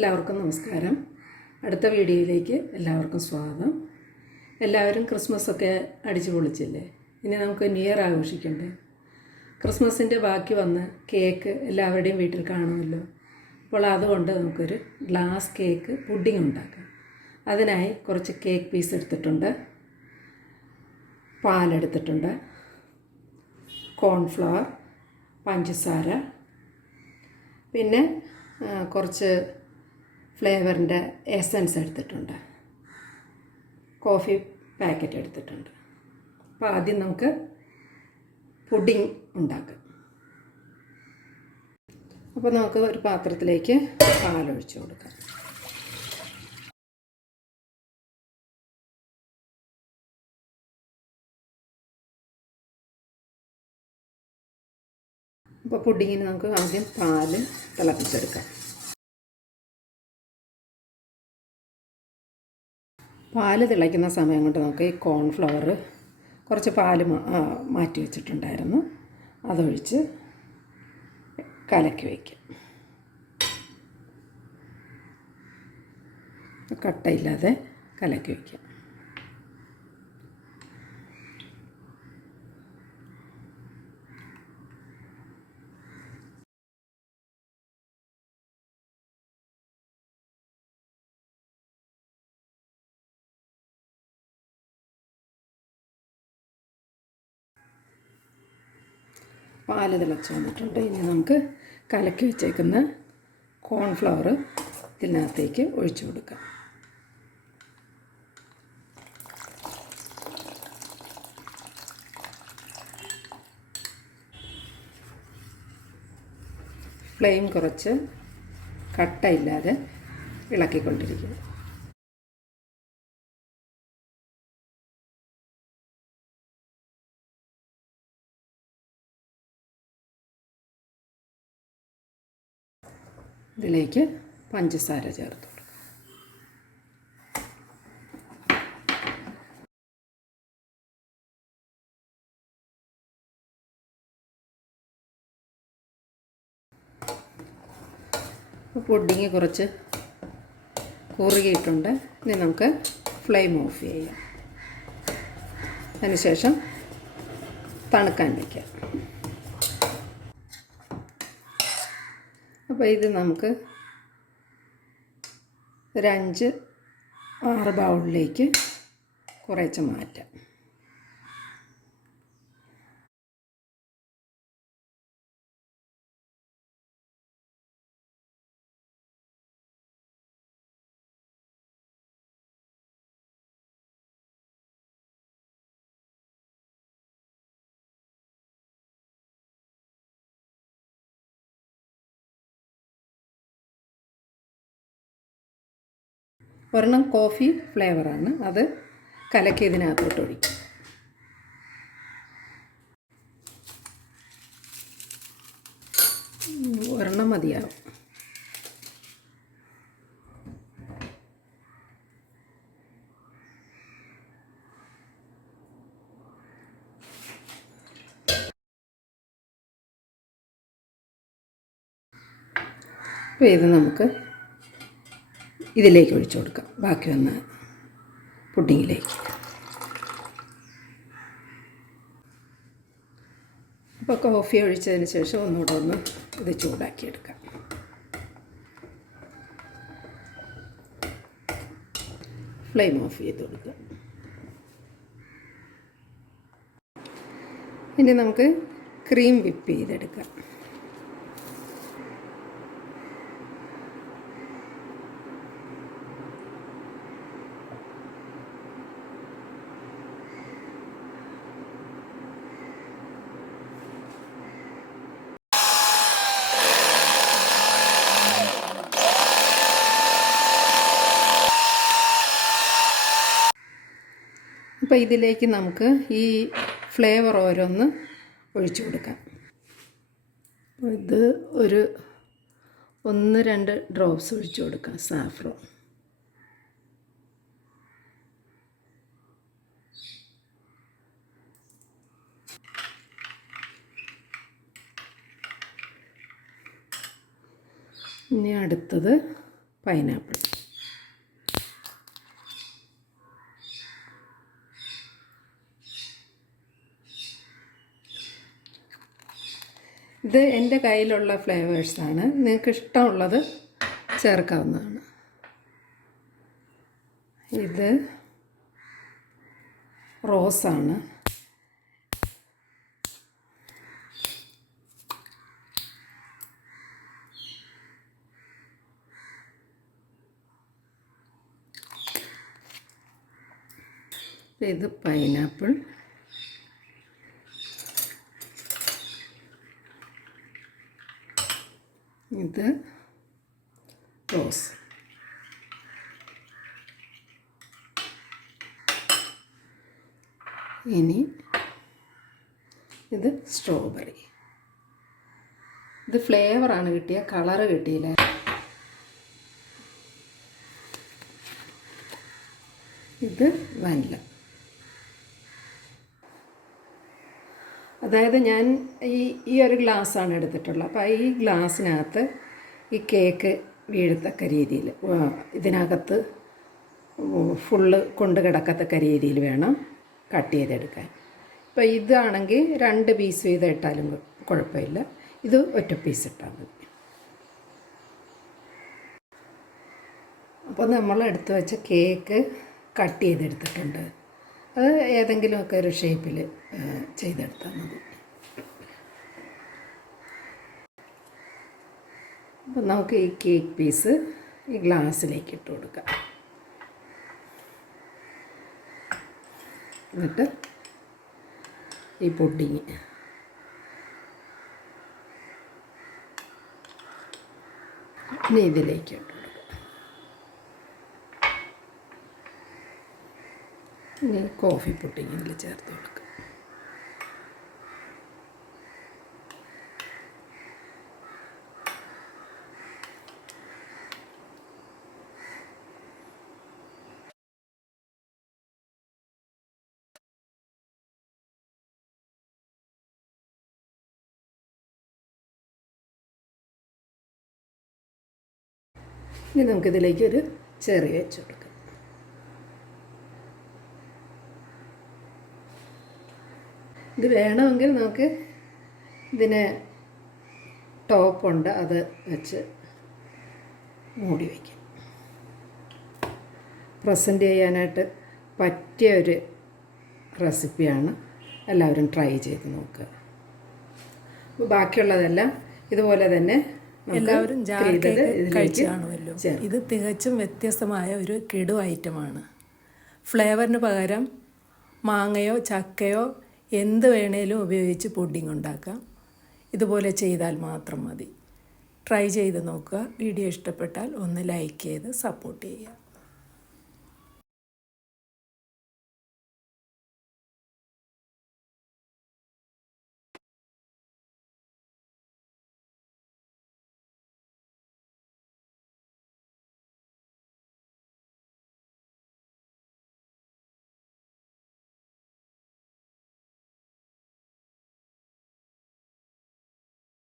എല്ലാവർക്കും നമസ്കാരം. അടുത്ത വീഡിയോയിലേക്ക് എല്ലാവർക്കും സ്വാഗതം. എല്ലാവരും ക്രിസ്മസ് ഒക്കെ അടിച്ചു പൊളിച്ചില്ലേ? ഇനി നമുക്ക് ന്യൂ ഇയർ ആഘോഷിക്കണ്ടേ? ക്രിസ്മസിന്റെ ബാക്കി വന്ന് കേക്ക് എല്ലാവരുടെയും വീട്ടിൽ കാണുമല്ലോ. അപ്പോൾ അതുകൊണ്ട് നമുക്കൊരു ഗ്ലാസ് കേക്ക് പുഡിംഗ് ഉണ്ടാക്കാം. അതിനായി കുറച്ച് കേക്ക് പീസ് എടുത്തിട്ടുണ്ട്. പാലെടുത്തിട്ടുണ്ട് കോൺഫ്ലവർ പഞ്ചസാര. പിന്നെ കുറച്ച് ഫ്ലേവറിന്റെ എസൻസ് എടുത്തിട്ടുണ്ട്. കോഫി പാക്കറ്റ് എടുത്തിട്ടുണ്ട്. അപ്പോൾ ആദ്യം നമുക്ക് പുഡിംഗ് ഉണ്ടാക്കാം. അപ്പോൾ നമുക്ക് ഒരു പാത്രത്തിലേക്ക് പാലൊഴിച്ച് കൊടുക്കാം. അപ്പോൾ പുഡിങ്ങിന് നമുക്ക് ആദ്യം പാൽ തിളപ്പിച്ചെടുക്കാം. പാൽ തിളയ്ക്കുന്ന സമയം കൊണ്ട് നമുക്ക് ഈ കോൺഫ്ലവർ കുറച്ച് പാൽ മാറ്റി വെച്ചിട്ടുണ്ടായിരുന്നു. അതൊഴിച്ച് കലക്കി വയ്ക്കാം. കട്ടയില്ലാതെ കലക്കി വയ്ക്കാം. പാൽ തിളച്ച് വന്നിട്ടുണ്ട്. ഇനി നമുക്ക് കലക്കി വെച്ചേക്കുന്ന കോൺഫ്ലവർ ഇതിനകത്തേക്ക് ഒഴിച്ചു കൊടുക്കാം. ഫ്ലെയിം കുറച്ച് കട്ടയില്ലാതെ ഇളക്കിക്കൊണ്ടിരിക്കുക ഇതിലേക്ക് പഞ്ചസാര ചേർത്ത് കൊടുക്കുക കുറച്ച് കുറുകിയിട്ടുണ്ട്. ഇനി നമുക്ക് ഫ്ലെയിം ഓഫ് ചെയ്യാം. അതിനുശേഷം തണുക്കാൻ വയ്ക്കാം അപ്പോൾ ഇത് നമുക്ക് ഒരഞ്ച് ആറ് ബൗളിലേക്ക് കുറേച്ച് മാറ്റാം. ഒരെണ്ണം കോഫി ഫ്ലേവറാണ്. അത് കലക്കി ഇതിനകത്തോട്ട് ഒഴിക്കും. ഒരെണ്ണം മതിയാവും. അപ്പോൾ ഇത് നമുക്ക് ഇതിലേക്ക് ഒഴിച്ചു കൊടുക്കാം. ബാക്കി ഒന്ന് പുഡിങ്ങിലേക്ക് അപ്പോൾ കോഫി ഒഴിച്ചതിന് ശേഷം ഒന്നുകൂടെ ഒന്ന് ഇത് ചൂടാക്കിയെടുക്കാം. ഫ്ലെയിം ഓഫ് ചെയ്ത് കൊടുക്കുക ഇനി നമുക്ക് ക്രീം വിപ്പ് ചെയ്തെടുക്കാം. അപ്പോൾ ഇതിലേക്ക് നമുക്ക് ഈ ഫ്ലേവർ ഓരോന്ന് ഒഴിച്ചു കൊടുക്കാം. ഇത് ഒരു ഒന്ന് രണ്ട് ഡ്രോപ്സ് ഒഴിച്ചു കൊടുക്കാം സാഫ്രോൺ ഇനി അടുത്തത് പൈനാപ്പിൾ ഇത് എന്റെ കയ്യിലുള്ള ഫ്ലേവേഴ്സാണ് നിങ്ങൾക്ക് ഇഷ്ടമുള്ളത് ചേർക്കാവുന്നതാണ്. ഇത് റോസാണ് ഇത് പൈനാപ്പിൾ ഇത് റോസ്. ഇനി ഇത് സ്ട്രോബെറി. ഇത് ഫ്ലേവറാണ് കിട്ടിയ കളറ് കിട്ടിയില്ല. ഇത് വനില. അതായത് ഞാൻ ഈ ഈ ഒരു ഗ്ലാസ്സാണ് എടുത്തിട്ടുള്ളത്. അപ്പോൾ ഈ ഗ്ലാസ്സിനകത്ത് ഈ കേക്ക് വീഴത്തക്ക രീതിയിൽ ഇതിനകത്ത് ഫുള്ള് കൊണ്ട് കിടക്കത്തക്ക രീതിയിൽ വേണം കട്ട് ചെയ്തെടുക്കാൻ. ഇപ്പോൾ ഇതാണെങ്കിൽ രണ്ട് പീസ് വീതം ഇട്ടാലും കുഴപ്പമില്ല. ഇത് ഒറ്റ പീസ് ഇട്ടാൽ മതി. അപ്പോൾ നമ്മൾ എടുത്തു വെച്ച കേക്ക് കട്ട് ചെയ്തെടുത്തിട്ടുണ്ട്. അത് ഏതെങ്കിലുമൊക്കെ ഒരു ഷേപ്പിൽ ചെയ്തെടുത്താൽ മതി. അപ്പം നമുക്ക് ഈ കേക്ക് പീസ് ഈ ഗ്ലാസ്സിലേക്ക് ഇട്ട് കൊടുക്കാം. എന്നിട്ട് ഈ പുഡിങ്. ഇനി ഇതിലേക്ക് ഇട്ട് ഇനി കോഫി പൊട്ടിങ്ങിൽ ചേർത്ത് കൊടുക്കുക ഇനി നമുക്കിതിലേക്ക് ഒരു ചെറിയ വെച്ച് കൊടുക്കാം. ഇത് വേണമെങ്കിൽ നമുക്ക് ഇതിന് ടോപ്പുണ്ട് അത് വെച്ച് മൂടി വയ്ക്കാം പ്രസന്റ് ചെയ്യാനായിട്ട് പറ്റിയ ഒരു റെസിപ്പിയാണ് എല്ലാവരും ട്രൈ ചെയ്ത് നോക്കുക. അപ്പോൾ ബാക്കിയുള്ളതെല്ലാം ഇതുപോലെ തന്നെ എല്ലാവരും കാണുമല്ലോ ഇത് തികച്ചും വ്യത്യസ്തമായ ഒരു കിടു ഐറ്റമാണ് ഫ്ലേവറിന് പകരം മാങ്ങയോ ചക്കയോ എന്ത് വേണേലും ഉപയോഗിച്ച് പുഡിംഗ് ഉണ്ടാക്കാം. ഇതുപോലെ ചെയ്താൽ മാത്രം മതി. ട്രൈ ചെയ്ത് നോക്കുക. വീഡിയോ ഇഷ്ടപ്പെട്ടാൽ ഒന്ന് ലൈക്ക് ചെയ്ത് സപ്പോർട്ട് ചെയ്യുക.